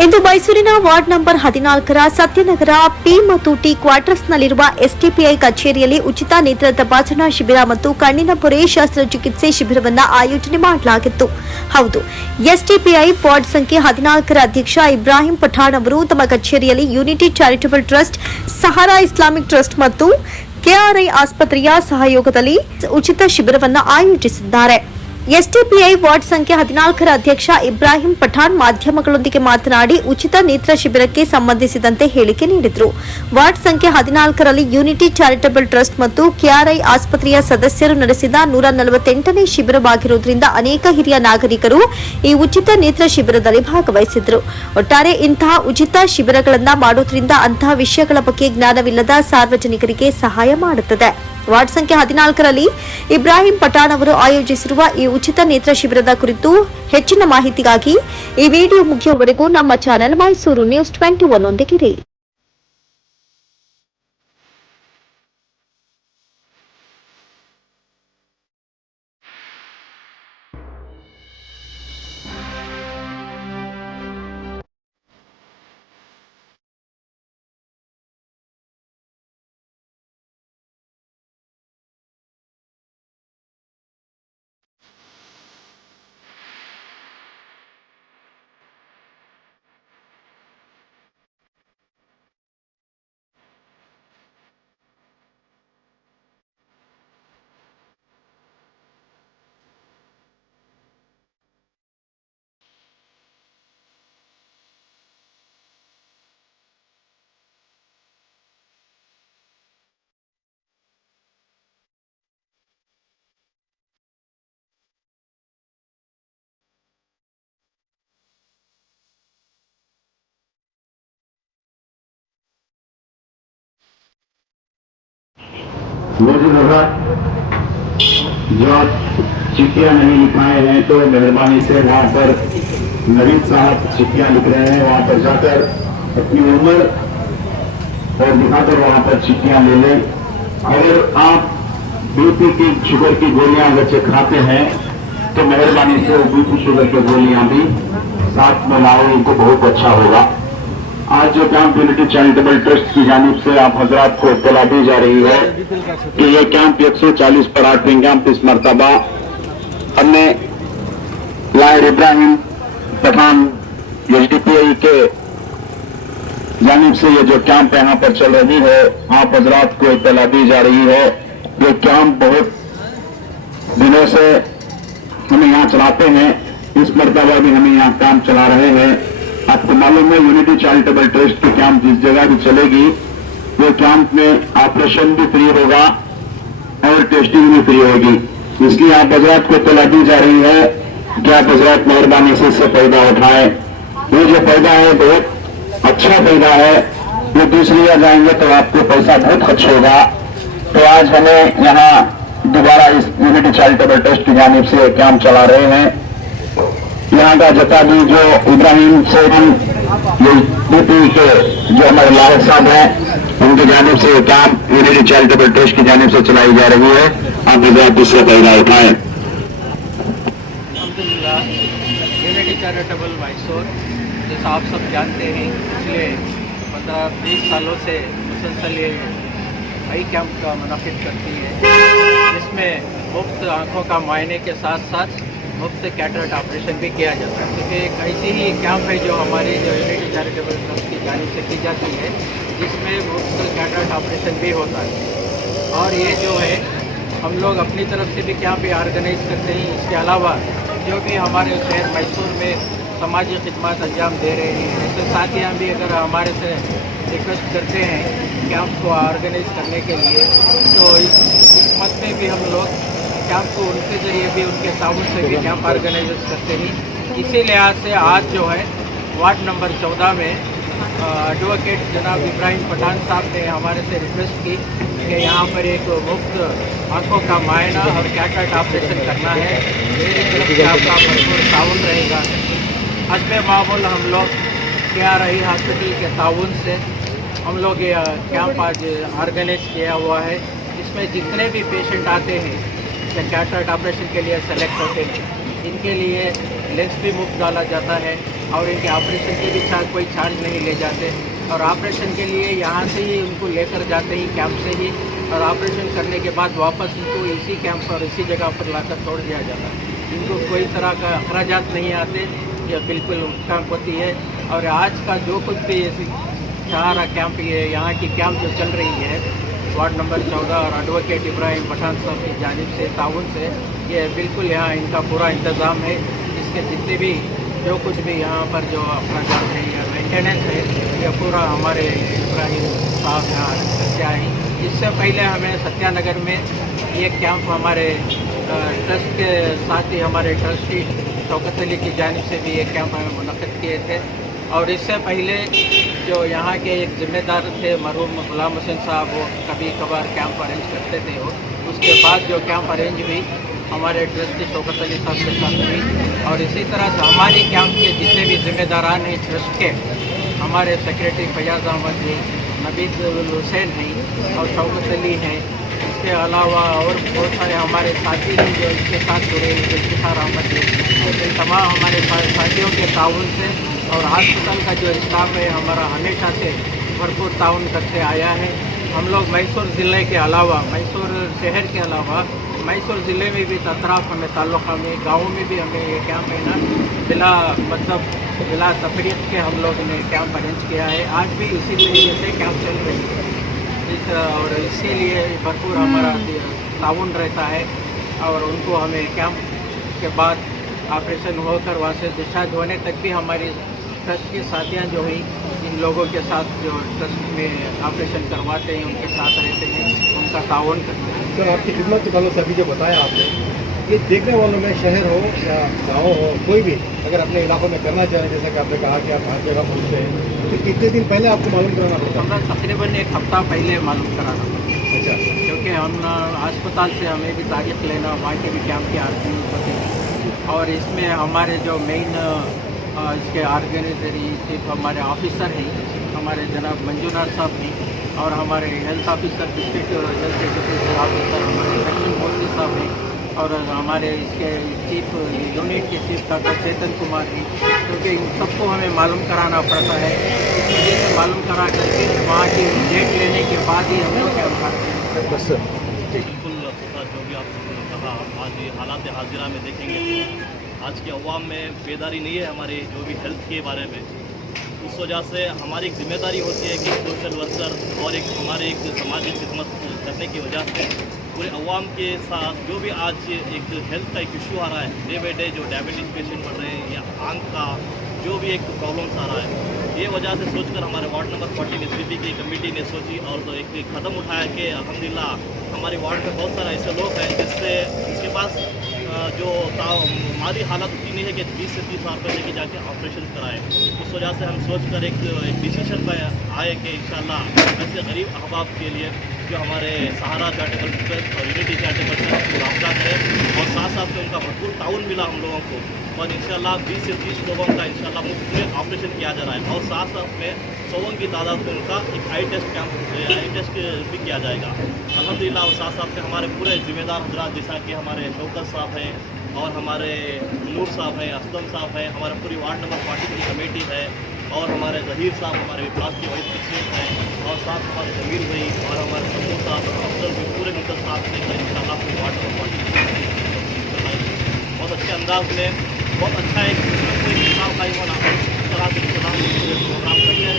ಇಂದು ಮೈಸೂರಿನ ward number 14ರ ಸತ್ಯನಗರ P ಮತ್ತು T ಕ್ವಾರ್ಟರ್ಸ್ನಲ್ಲಿರುವ STPI ಕಚೇರಿಯಲ್ಲಿ ಉಚಿತ ನೇತ್ರ ತಪಾಸಣಾ ಶಿಬಿರ ಮತ್ತು ಕಣ್ಣಿನ ಪೊರೆ ಶಸ್ತ್ರಚಿಕಿತ್ಸೆ ಶಿಬಿರವನ್ನು ಆಯೋಜನೆ ಮಾಡಲಾಗಿತ್ತು. ಹೌದು, ಎಸ್ಟಿಪಿಐ ವಾರ್ಡ್ ಸಂಖ್ಯೆ 14ರ ಅಧ್ಯಕ್ಷ ಇಬ್ರಾಹಿಂ ಪಠಾಣ್ ಅವರು ತಮ್ಮ ಕಚೇರಿಯಲ್ಲಿ unity charitable trust, Sahara Islamic trust ಮತ್ತು ಕೆಆರ್ಐ ಆಸ್ಪತ್ರೆಯ ಸಹಯೋಗದಲ್ಲಿ ಉಚಿತ ಶಿಬಿರವನ್ನು ಆಯೋಜಿಸಿದ್ದಾರೆ. ಎಸ್ಟಿಪಿಐ ವಾರ್ಡ್ ಸಂಖ್ಯೆ 14ರ ಅಧ್ಯಕ್ಷ ಇಬ್ರಾಹಿಂ ಪಠಾಣ್ ಮಾಧ್ಯಮಗಳೊಂದಿಗೆ ಮಾತನಾಡಿ ಉಚಿತ ನೇತ್ರ ಶಿಬಿರಕ್ಕೆ ಸಂಬಂಧಿಸಿದಂತೆ ಹೇಳಿಕೆ ನೀಡಿದರು. ವಾರ್ಡ್ ಸಂಖ್ಯೆ 14ರಲ್ಲಿ ಯೂನಿಟಿ ಚಾರಿಟಬಲ್ ಟ್ರಸ್ಟ್ ಮತ್ತು ಕೆಆರ್ಐ ಆಸ್ಪತ್ರೆಯ ಸದಸ್ಯರು ನಡೆಸಿದ 148ನೇ ಶಿಬಿರವಾಗಿರುವುದರಿಂದ ಅನೇಕ ಹಿರಿಯ ನಾಗರಿಕರು ಈ ಉಚಿತ ನೇತ್ರ ಶಿಬಿರದಲ್ಲಿ ಭಾಗವಹಿಸಿದರು. ಒಟ್ಟಾರೆ ಇಂತಹ ಉಚಿತ ಶಿಬಿರಗಳನ್ನು ಮಾಡುವುದರಿಂದ ಅಂತಹ ವಿಷಯಗಳ ಬಗ್ಗೆ ಜ್ಞಾನವಿಲ್ಲದ ಸಾರ್ವಜನಿಕರಿಗೆ ಸಹಾಯ ಮಾಡುತ್ತದೆ. ವಾರ್ಡ್ ಸಂಖ್ಯೆ 14ರಲ್ಲಿ ಇಬ್ರಾಹಿಂ ಪಠಾಣ್ ಅವರು ಆಯೋಜಿಸಿರುವ ಈ ಉಚಿತ ನೇತ್ರ ಶಿಬಿರದ ಕುರಿತು ಹೆಚ್ಚಿನ ಮಾಹಿತಿಗಾಗಿ ಈ ವಿಡಿಯೋ ಮುಗಿಯುವವರೆಗೂ ನಮ್ಮ ಚಾನೆಲ್ ಮೈಸೂರು ನ್ಯೂಸ್ 21 ಒಂದಿಗಿರಿ. जो चिट्ठियां नहीं लिखाए हैं तो मेहरबानी से वहां पर नवीन साहब चिट्ठियां लिख रहे हैं, वहां पर जाकर अपनी उम्र और दिखाकर वहां पर चिट्ठियां ले लें. अगर आप बीपी की शुगर की गोलियां बच्चे खाते हैं तो मेहरबानी से बीपी शुगर की गोलियां भी साथ में लाओ, उनको बहुत अच्छा होगा. आज जो कैंप यूनिटी चैरिटेबल ट्रस्ट की जानिब से आप हजरात को इत्तला दी जा रही है कि ये कैंप 140 पर 8वीं कैंप इस मरतबा हमने लायर इब्राहिम पठान एसडीपीआई के जानिब से ये जो कैंप यहाँ पर चल रही है आप हजरात को इत्तला दी जा रही है. ये कैंप बहुत दिनों से हम यहाँ चलाते हैं, इस मरतबा भी हम यहाँ कैंप चला रहे हैं. आपको मालूम है यूनिटी चैरिटेबल ट्रस्ट की कैंप जिस जगह भी चलेगी वो कैंप में ऑपरेशन भी फ्री होगा और टेस्टिंग भी फ्री होगी. इसलिए आप हजरात को इत्तला दी जा रही है कि आप हजरात मेहरबानी से इससे फायदा उठाएं. ये जो फायदा है बहुत अच्छा फायदा है, ये दूसरी आ जाएंगे तो आपको पैसा बहुत खर्च होगा. तो आज हमें यहाँ दोबारा इस यूनिटी चैरिटेबल ट्रस्ट की जानिब से कैंप चला रहे हैं. यहाँ का जता भी जो इब्राहिम से यूपी के जो हमारे लाहौर साहब हैं उनकी जानिब से कैंप यूनिटी चैरिटेबल ट्रस्ट की जानिब से चलाई जा रही है. आप हजरात इससे फायदा उठाएं. यूनिटी चैरिटेबल मैसूर जैसा आप सब जानते हैं पिछले 15-20 सालों से मुसलसल ये आई कैंप का मुनाफिद करती है, जिसमें मुफ्त आँखों का मुआयने के साथ साथ मुफ्त कैटरेक्ट ऑपरेशन भी किया जाता है. क्योंकि एक ऐसी ही कैंप है जो हमारी जो यूनिटी चैरिटेबल ट्रस्ट की जानिब से की जाती है, जिसमें मुफ्त कैटरेक्ट ऑपरेशन भी होता है. और ये जो है हम लोग अपनी तरफ से भी कैंप ऑर्गेनाइज करते हैं. इसके अलावा जो भी हमारे शहर मैसूर में समाजी खिदमत अंजाम दे रहे हैं ऐसे साथियाँ भी अगर हमारे से रिक्वेस्ट करते हैं कैंप को ऑर्गेनाइज करने के लिए, तो इस मत में भी हम लोग कैंप को उनके जरिए भी उनके ताउन से भी कैंप ऑर्गेनाइज करते हैं. इसी लिहाज से आज जो है वार्ड नंबर 14 में एडवोकेट जनाब इब्राहिम पठान साहब ने हमारे से रिक्वेस्ट की कि यहाँ पर एक मुफ्त आँखों का मुआयना और कैटरेक्ट ऑपरेशन करना है. मेरी तरफ से आपका भरपूर ताउन रहेगा. हस्बे मामूल हम लोग KRI हॉस्पिटल के ताउन से हम लोग ये कैंप आज ऑर्गेनाइज किया हुआ है. इसमें जितने भी पेशेंट आते हैं कैटरेक्ट ऑपरेशन के लिए सेलेक्ट होते हैं, इनके लिए लेंस भी मुफ्त डाला जाता है और इनके ऑपरेशन के भी कोई चार्ज नहीं ले जाते और ऑपरेशन के लिए यहाँ से ही उनको लेकर जाते ही कैंप से ही और ऑपरेशन करने के बाद वापस इनको इसी कैंप पर इसी जगह पर लाकर छोड़ दिया जाता है। इनको कोई तरह का अखराजात नहीं आते, यह बिल्कुल काम होती है। और आज का जो कुछ भी सहारा कैंप ये यहाँ की कैंप जो चल रही है वार्ड नंबर 14 और एडवोकेट इब्राहिम पठान साहब की जानिब से ताउन से ये बिल्कुल यहाँ इनका पूरा इंतज़ाम है। इसके जितने भी जो कुछ भी यहाँ पर जो अखराजात है या मेंटेनेंस है ये पूरा हमारे इब्राहिम साहब यहाँ क्या है। इससे पहले हमें सत्यानगर में ये कैंप हमारे ट्रस्ट के साथ ही हमारे ट्रस्टी शौकत अली की जानिब से भी ये कैंप हमें मुनक़्क़िद किए थे। और इससे पहले जो यहाँ के एक ज़िम्मेदार थे मरहूम गुलाम हुसैन साहब, वो कभी कभार कैंप अरेंज करते थे। वो उसके बाद जो कैंप अरेंज हुई हमारे ट्रस्टी शौकत अली साहब के साथ हुई। और इसी तरह से हमारी कैंप के जितने भी ज़िम्मेदारान हैं ट्रस्ट के, हमारे सेक्रेटरी फयाज़ अहमद हैं, नबीद हुसैन हैं और शौकत अली हैं। इसके अलावा और बहुत सारे हमारे साथी हैं जो इसके साथ जुड़े हैं, इफ्तिखार अहमद हैं। इन तमाम हमारे साथियों के ताउन से और हॉस्पिटल का जो स्टाफ है हमारा हमेशा से भरपूर ताउन करते आया है। हम लोग मैसूर ज़िले के अलावा, मैसूर शहर के अलावा मैसूर ज़िले में भी अतराफ़ हमें ताल्लुक़ा में गाँव में भी हमें ये कैंप है ना बिला तफरीक़ के हम लोग ने कैंप अरेंज किया है। आज भी इसी तरीके से कैंप चल रही है और इसके लिए भरपूर हमारा ताउन रहता है। और उनको हमें कैंप के बाद ऑपरेशन होकर वहाँ से डिस्चार्ज होने तक भी हमारी ट्रस्ट की साथियाँ जो हुई इन लोगों के साथ जो ट्रस्ट में ऑपरेशन करवाते हैं उनके साथ रहते हैं, उनका ताउन करते हैं। सर, आपकी खिदमत के ताल्लुक से अभी जो बताया आपने, ये देखने वालों में शहर हो या गाँव हो, कोई भी अगर अपने इलाकों में करना चाहे, जैसा कि आपने कहा कि आप हर जगह पहुँचते हैं, तो कितने दिन पहले आपको मालूम कराना पड़ता है? हमें तकरीबन एक हफ्ता पहले मालूम कराना पड़ता है। अच्छा, क्योंकि हम अस्पताल से हमें भी तारीख लेना, वहाँ के भी कैंप की आरती होती है। और इसमें हमारे जो मेन इसके ऑर्गेनाइजरी चीफ हमारे ऑफिसर हैं, हमारे जनाब मंजूनाथ साहब हैं और हमारे health officer district health education officer हमारे इलेक्शन मोदी साहब हैं और हमारे इसके चीफ यूनिट के चीफ डॉक्टर चेतन कुमार हैं। क्योंकि इन सबको हमें मालूम कराना पड़ता है, इस वजह से मालूम करा करके वहाँ की डेट लेने के बाद ही हम लोग कैंप करते हैं। बस सर, बिल्कुल जो भी आपने कहा, आज ये हालात हाजिरा में देखेंगे आज के अवाम में बेदारी नहीं है हमारे जो भी हेल्थ के बारे में। उस वजह से हमारी एक जिम्मेदारी होती है कि सोशल वर्कर और एक हमारे एक समाजी खिदमत करने की वजह से पूरे अवाम के साथ जो भी आज एक हेल्थ का एक इशू आ रहा है, डे बाई डे जो डायबिटीज़ पेशेंट बढ़ रहे हैं या आंख का जो भी एक प्रॉब्लम्स आ रहा है, ये वजह से सोचकर हमारे वार्ड नंबर 14 SPP की कमेटी ने सोची और तो एक कदम उठाया कि अल्हम्दुलिल्लाह हमारे वार्ड में बहुत सारे ऐसे लोग हैं जिसके पास जो माली हालत उतनी नहीं है कि 20 से 30 हज़ार रुपये लेके जाके ऑपरेशन कराएं। उस वजह से हम सोचकर एक डिसीजन पर आए कि इंशाल्लाह ऐसे गरीब अहबाब के लिए जो हमारे सहारा चैरिटेबल ट्रस्ट और यूनिटी चैरिटेबल ट्रस्ट को रब्ता करें और साथ साथ में उनका भरपूर ताउन मिला हम लोगों को और इंशाल्लाह 20 से 30 लोगों का इंशाल्लाह मुफ्त में ऑपरेशन किया जा रहा है और साथ साथ में 100 की तादाद में उनका एक आई टेस्ट भी किया जाएगा अल्हम्दुलिल्लाह। और साथ साथ में हमारे पूरे जिम्मेदार हजरात जैसा कि हमारे शौकत साहब हैं और हमारे नूर साहब हैं, असलम साहब हैं, हमारे पूरी वार्ड नंबर 40 की कमेटी है और हमारे जहीर साहब हमारे विकास के वाइस प्रेसिडेंट हैं और साथ हमारे जमीर भाई और हमारे सब्बू साहब और अफसर भी पूरे मिलकर साथ में इंशाल्लाह पूरी वार्ड नंबर 40 बहुत अच्छे अंदाज में बहुत अच्छा एक किसान का इस तरह से प्रोग्राम करते हैं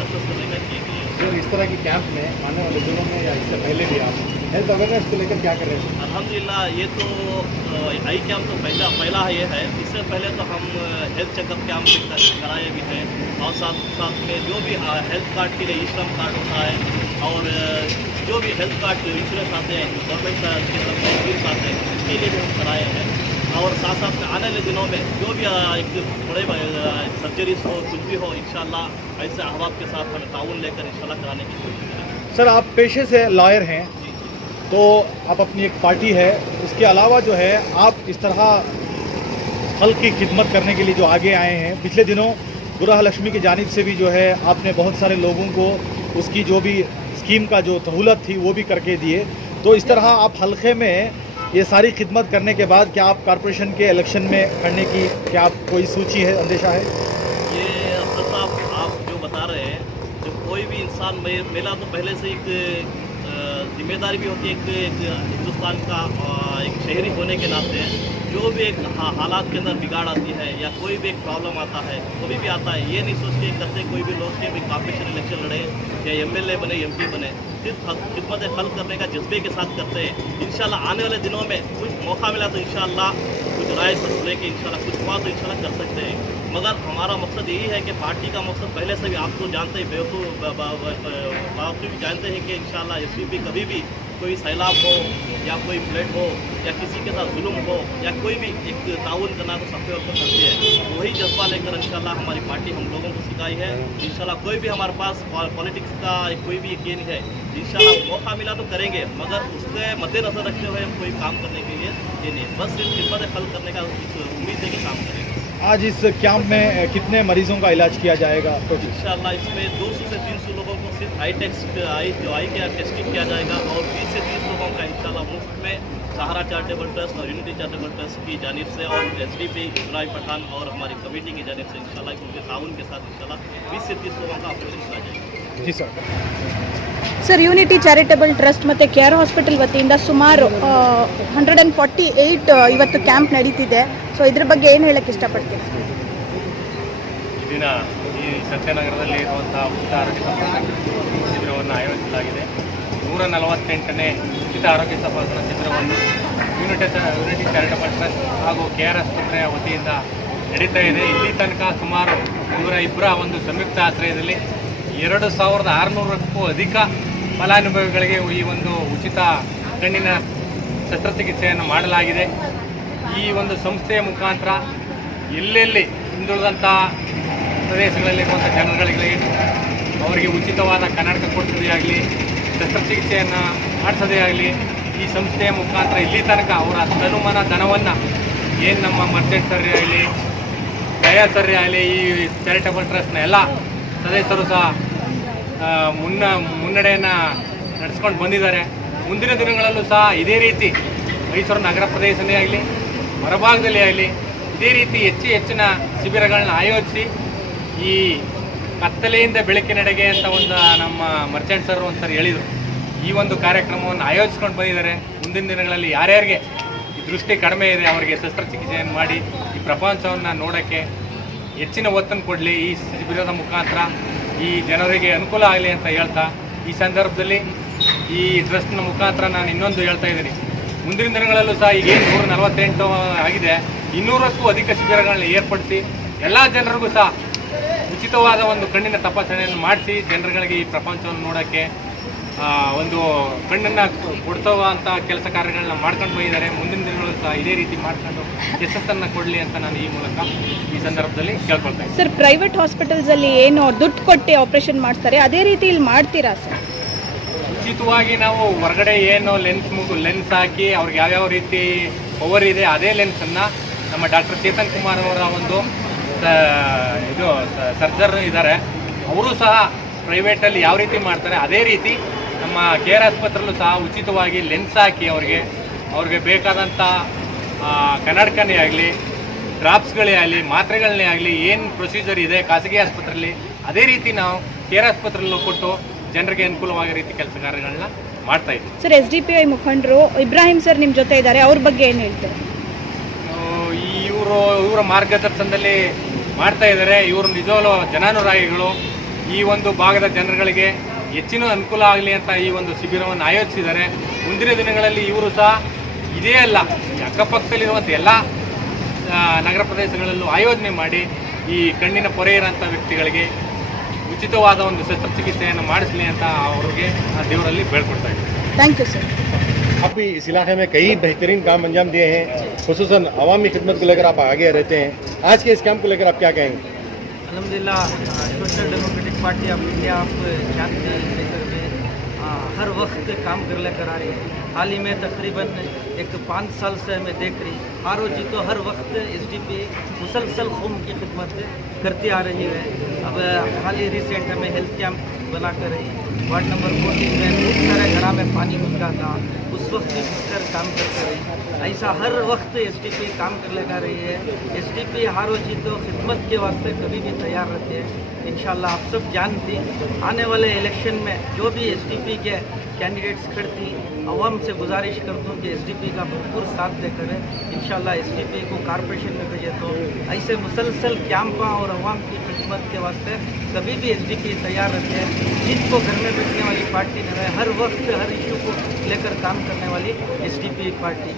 सक्सेस करने का किए गए। सर, इस तरह की कैंप में आने वाले दिनों में या इससे पहले भी आप हेल्थ अवेयरनेस को लेकर क्या कर रहे हैं? अल्हम्दुलिल्लाह ये तो आई कैंप तो पहला ये है। इससे पहले तो हम हेल्थ चेकअप कैंप कराए भी हैं और साथ साथ में जो भी हेल्थ कार्ड के लिए श्रम कार्ड होता है और जो भी हेल्थ कार्ड इंश्योरेंस आते हैं गवर्नमेंट के तरफ से स्कीम्स आते हैं इसके लिए भी हम कराए हैं और साथ साथ में आने वाले दिनों में जो भी एक बड़े सर्जरीज हो कुछ भी हो इंशाल्लाह ऐसे अहबाब के साथ हमें ताउन लेकर इंशाल्लाह कराने की कोशिश करेंगे। सर, आप पेशे से लॉयर हैं तो आप अपनी एक पार्टी है, उसके अलावा जो है आप इस तरह हल की खिदमत करने के लिए जो आगे आए हैं। पिछले दिनों गुराह लक्ष्मी की जानिब से भी जो है आपने बहुत सारे लोगों को उसकी जो भी स्कीम का जो सहूलत थी वो भी करके दिए। तो इस तरह आप हल्के में ये सारी खिदमत करने के बाद क्या आप कॉरपोरेशन के इलेक्शन में खड़ने की क्या आप कोई सूची है, अंदेशा है? ये अफसर साहब आप जो बता रहे हैं, जो कोई भी इंसान मेरा तो पहले से एक जिम्मेदारी भी होती है एक हिंदुस्तान का एक शहरी होने के नाते जो भी एक हालात के अंदर बिगाड़ आती है या कोई भी एक प्रॉब्लम आता है कभी भी आता है, ये नहीं सोच के करते कोई भी लोग के कॉर्पोरेशन इलेक्शन लड़े या MLA बने MP बने, सिर्फ खिदमत हल करने का जज्बे के साथ करते हैं। इंशाल्लाह आने वाले दिनों में कुछ मौका मिला तो इंशाल्लाह कुछ राय लेके इंशाल्लाह कुछ हुआ तो इंशाल्लाह कर सकते हैं। मगर हमारा मकसद यही है कि पार्टी का मकसद पहले से भी आप तो जानते ही बावजूद भी जानते हैं कि इंशाल्लाह SPP कभी भी कोई सैलाब हो या कोई फ्लड हो या किसी के साथ जुल्म हो या कोई भी एक ताउन करना तो सबसे ऊपर करती है। वही जज्बा लेकर इंशाल्लाह हमारी पार्टी हम लोगों को सिखाई है। इंशाल्लाह कोई भी हमारे पास पॉलिटिक्स का कोई भी ये नहीं है, इंशाल्लाह मौका मिला तो करेंगे, मगर उसके मद्देनजर रखते हुए हम कोई काम करने के लिए ये नहीं, बस सिर्फ खिदमत हल करने का उम्मीद है कि काम करेंगे। आज इस कैंप में कितने मरीजों का इलाज किया जाएगा? तो इंशाल्लाह इसमें 200 से 300 लोगों को सिर्फ आई के टेस्टिंग किया जाएगा और 20 से 30 लोगों का इंशाल्लाह मुफ्त में सहारा चैरिटेबल ट्रस्ट और यूनिटी चैरिटेबल ट्रस्ट की जानिब से और SDP इब्राहिम पठान और हमारी कमेटी की जानिब से इंशाल्लाह उनके ताउन के साथ इंशाल्लाह 20 से 30 लोगों का ऑपरेशन किया जाएगा। जी sir. Sir unity charitable trust ಮತ್ತು KR ಹಾಸ್ಪಿಟಲ್ ವತಿಯಿಂದ ಸುಮಾರು 148 ಇವತ್ತು ಕ್ಯಾಂಪ್ ನಡೀತಿದೆ. ಸೊ ಇದ್ರ ಬಗ್ಗೆ ಏನು ಹೇಳಕ್ಕೆ ಇಷ್ಟಪಡ್ತೀರಾ? ಈ ದಿನ ಈ ಸತ್ಯನಗರದಲ್ಲಿ ಇರುವಂತಹ ಉಚಿತ ಆರೋಗ್ಯ ತಪಾಸಣಾ ಶಿಬಿರವನ್ನು ಆಯೋಜಿಸಲಾಗಿದೆ. 148ನೇ ಉಚಿತ ಆರೋಗ್ಯ ತಪಾಸಣಾ ಶಿಬಿರವನ್ನು ಯೂನಿಟಿ ಚಾರಿಟಬಲ್ ಟ್ರಸ್ಟ್ ಹಾಗೂ KR ಆಸ್ಪತ್ರೆಯ ವತಿಯಿಂದ ನಡೀತಾ ಇದೆ. ಇಲ್ಲಿ ತನಕ ಸುಮಾರು 102 ಒಂದು ಸಂಯುಕ್ತ ಆಶ್ರಯದಲ್ಲಿ 2600ಕ್ಕೂ ಅಧಿಕ ಫಲಾನುಭವಿಗಳಿಗೆ ಈ ಒಂದು ಉಚಿತ ಕಣ್ಣಿನ ಶಸ್ತ್ರಚಿಕಿತ್ಸೆಯನ್ನು ಮಾಡಲಾಗಿದೆ. ಈ ಒಂದು ಸಂಸ್ಥೆಯ ಮುಖಾಂತರ ಎಲ್ಲೆಲ್ಲಿ ಹಿಂದುಳಿದಂಥ ಪ್ರದೇಶಗಳಲ್ಲಿರುವಂಥ ಜನಗಳಿಗೆ ಅವರಿಗೆ ಉಚಿತವಾದ ಕನ್ನಡಕ ಕೊಡಿಸೋದೇ ಆಗಲಿ, ಶಸ್ತ್ರಚಿಕಿತ್ಸೆಯನ್ನು ಮಾಡಿಸೋದೇ ಆಗಲಿ, ಈ ಸಂಸ್ಥೆಯ ಮುಖಾಂತರ ಇಲ್ಲಿ ತನಕ ಅವರ ತನುಮನ ಧನವನ್ನು ಏನು ನಮ್ಮ ಮರ್ಚೆಂಟ್ ಸರ್ರಿ ಆಗಲಿ, ದಯಾ ಸರ್ರಿ ಆಗಲಿ, ಈ ಚಾರಿಟಬಲ್ ಟ್ರಸ್ಟ್ನ ಎಲ್ಲ ಸದಸ್ಯರು ಸಹ ಮುನ್ನಡೆಯನ್ನು ನಡೆಸ್ಕೊಂಡು ಬಂದಿದ್ದಾರೆ. ಮುಂದಿನ ದಿನಗಳಲ್ಲೂ ಸಹ ಇದೇ ರೀತಿ ಮೈಸೂರು ನಗರ ಪ್ರದೇಶನೇ ಆಗಲಿ ಹೊರಭಾಗದಲ್ಲಿ ಆಗಲಿ ಇದೇ ರೀತಿ ಹೆಚ್ಚಿನ ಶಿಬಿರಗಳನ್ನ ಆಯೋಜಿಸಿ ಈ ಕತ್ತಲೆಯಿಂದ ಬೆಳಕಿನೆಡೆಗೆ ಅಂತ ಒಂದು ನಮ್ಮ ಮರ್ಚೆಂಟ್ ಸರ್ ಒಂದ್ಸರಿ ಹೇಳಿದರು. ಈ ಒಂದು ಕಾರ್ಯಕ್ರಮವನ್ನು ಆಯೋಜಿಸ್ಕೊಂಡು ಬಂದಿದ್ದಾರೆ. ಮುಂದಿನ ದಿನಗಳಲ್ಲಿ ಯಾರ್ಯಾರಿಗೆ ಈ ದೃಷ್ಟಿ ಕಡಿಮೆ ಇದೆ ಅವರಿಗೆ ಶಸ್ತ್ರಚಿಕಿತ್ಸೆಯನ್ನು ಮಾಡಿ ಈ ಪ್ರಪಂಚವನ್ನು ನೋಡೋಕ್ಕೆ ಹೆಚ್ಚಿನ ಒತ್ತನ್ನು ಕೊಡಲಿ. ಈ ಶಿಬಿರದ ಮುಖಾಂತರ ಈ ಜನರಿಗೆ ಅನುಕೂಲ ಆಗಲಿ ಅಂತ ಹೇಳ್ತಾ ಈ ಸಂದರ್ಭದಲ್ಲಿ ಈ ಟ್ರಸ್ಟ್ನ ಮುಖಾಂತರ ನಾನು ಇನ್ನೊಂದು ಹೇಳ್ತಾ ಇದ್ದೀನಿ. ಮುಂದಿನ ದಿನಗಳಲ್ಲೂ ಸಹ ಈಗೇನು 148 ಆಗಿದೆ, 200ಕ್ಕೂ ಅಧಿಕ ಶಿಬಿರಗಳನ್ನ ಏರ್ಪಡಿಸಿ ಎಲ್ಲ ಜನರಿಗೂ ಸಹ ಉಚಿತವಾದ ಒಂದು ಕಣ್ಣಿನ ತಪಾಸಣೆಯನ್ನು ಮಾಡಿಸಿ ಜನರುಗಳಿಗೆ ಈ ಪ್ರಪಂಚವನ್ನು ನೋಡೋಕ್ಕೆ ಒಂದು ಕಣ್ಣನ್ನು ಕೊಡಿಸುವಂಥ ಕೆಲಸ ಕಾರ್ಯಗಳನ್ನ ಮಾಡ್ಕೊಂಡು ಬಂದಿದ್ದಾರೆ. ಮುಂದಿನ ದಿನಗಳು ಸಹ ಇದೇ ರೀತಿ ಮಾಡ್ಕೊಂಡು ಯಶಸ್ಸನ್ನು ಕೊಡಲಿ ಅಂತ ನಾನು ಈ ಮೂಲಕ ಈ ಸಂದರ್ಭದಲ್ಲಿ ಕೇಳ್ಕೊಳ್ತಾ ಇದ್ದೀನಿ. ಸರ್, ಪ್ರೈವೇಟ್ ಹಾಸ್ಪಿಟಲ್ಸಲ್ಲಿ ಏನು ದುಡ್ಡು ಕೊಟ್ಟು ಆಪರೇಷನ್ ಮಾಡ್ತಾರೆ ಅದೇ ರೀತಿ ಇಲ್ಲಿ ಮಾಡ್ತೀರಾ ಸರ್? ಉಚಿತವಾಗಿ ನಾವು ಹೊರಗಡೆ ಏನು ಲೆನ್ಸ್ ಹಾಕಿ ಅವ್ರಿಗೆ ಯಾವ್ಯಾವ ರೀತಿ ಪವರ್ ಇದೆ ಅದೇ ಲೆನ್ಸನ್ನು ನಮ್ಮ ಡಾಕ್ಟರ್ ಚೇತನ್ ಕುಮಾರ್ ಅವರ ಒಂದು ಸರ್ಜರ್ ಇದ್ದಾರೆ, ಅವರು ಸಹ ಪ್ರೈವೇಟಲ್ಲಿ ಯಾವ ರೀತಿ ಮಾಡ್ತಾರೆ ಅದೇ ರೀತಿ ನಮ್ಮ KR ಆಸ್ಪತ್ರೆಯಲ್ಲೂ ಸಹ ಉಚಿತವಾಗಿ ಲೆನ್ಸ್ ಹಾಕಿ ಅವ್ರಿಗೆ ಬೇಕಾದಂಥ ಕನ್ನಡಕನೇ ಆಗಲಿ, ಡ್ರಾಪ್ಸ್ಗಳೇ ಆಗಲಿ, ಮಾತ್ರೆಗಳನ್ನೇ ಆಗಲಿ ಏನು ಪ್ರೊಸೀಜರ್ ಇದೆ ಖಾಸಗಿ ಆಸ್ಪತ್ರೆಯಲ್ಲಿ ಅದೇ ರೀತಿ ನಾವು KR ಆಸ್ಪತ್ರೆಯಲ್ಲೂ ಕೊಟ್ಟು ಜನರಿಗೆ ಅನುಕೂಲವಾಗೋ ರೀತಿ ಕೆಲಸ ಕಾರ್ಯಗಳನ್ನ ಮಾಡ್ತಾ ಇದ್ದೀವಿ. ಸರ್, SDPI ಮುಖಂಡರು ಇಬ್ರಾಹಿಂ ಸರ್ ನಿಮ್ಮ ಜೊತೆ ಇದ್ದಾರೆ, ಅವ್ರ ಬಗ್ಗೆ ಏನು ಹೇಳ್ತಾರೆ? ಇವರ ಮಾರ್ಗದರ್ಶನದಲ್ಲಿ ಮಾಡ್ತಾ ಇದ್ದಾರೆ. ಇವರು ನಿಜವಾಗ್ಲೂ ಜನಾನುರಾಗಿಗಳು. ಈ ಒಂದು ಭಾಗದ ಜನರುಗಳಿಗೆ ಹೆಚ್ಚಿನ ಅನುಕೂಲ ಆಗಲಿ ಅಂತ ಈ ಒಂದು ಶಿಬಿರವನ್ನು ಆಯೋಜಿಸಿದ್ದಾರೆ. ಮುಂದಿನ ದಿನಗಳಲ್ಲಿ ಇವರು ಸಹ ಇದೇ ಅಲ್ಲ ಅಕ್ಕಪಕ್ಕದಲ್ಲಿರುವಂಥ ಎಲ್ಲ ನಗರ ಪ್ರದೇಶಗಳಲ್ಲೂ ಆಯೋಜನೆ ಮಾಡಿ ಈ ಕಣ್ಣಿನ ಪೊರೆ ಇರೋಂಥ ವ್ಯಕ್ತಿಗಳಿಗೆ ಉಚಿತವಾದ ಒಂದು ಶಸ್ತ್ರಚಿಕಿತ್ಸೆಯನ್ನು ಮಾಡಿಸಲಿ ಅಂತ ಅವ್ರಿಗೆ ದೇವರಲ್ಲಿ ಬೇಡ್ಕೊಳ್ತಾ ಇದ್ದೀವಿ. Thank you sir. आप भी इस इलाके में कई बेहतरीन काम अंजाम दिए हैं, खुसूसन अवामी खिदमत को लेकर आप आगे रहते हैं. आज के इस कैंप को लेकर आप क्या कहेंगे? अल्हम्दुलिल्लाह, social democratic party of India आप जानते हैं हर वक्त काम कर लेकर आ रही है. हाल ही में तकरीबन 5 साल से मैं देख रही आरो जी तो हर वक्त SDP मुसलसल खून की खिदमत करती आ रही है. अब हाल ही रिसेंट हमें हेल्थ कैंप बना कर रही वार्ड नंबर 14 में बहुत सारे घरों में पानी घुस गया था. उस वक्त भी घुसकर काम करते रही। ऐसा हर वक्त एसटीपी काम कर लगा रही है। एसटीपी हारो जीतो खिदमत के वास्ते कभी भी तैयार रहते हैं। इंशाल्लाह आप सब जानती आने वाले इलेक्शन में जो भी एसटीपी के कैंडिडेट्स खड़ती, अवाम से गुजारिश करता हूँ कि एसटीपी का भरपूर साथ देकर इंशाल्लाह एसटीपी को कारपोरेशन में भेजे। तो ऐसे मुसलसल कैंपा और अवाम की खिदमत के वास्ते कभी भी एसटीपी तैयार रहते हैं। जीत को घर में बैठने वाली पार्टी नहीं है, हर वक्त हर इशू को लेकर काम करने वाली एसटीपी पार्टी।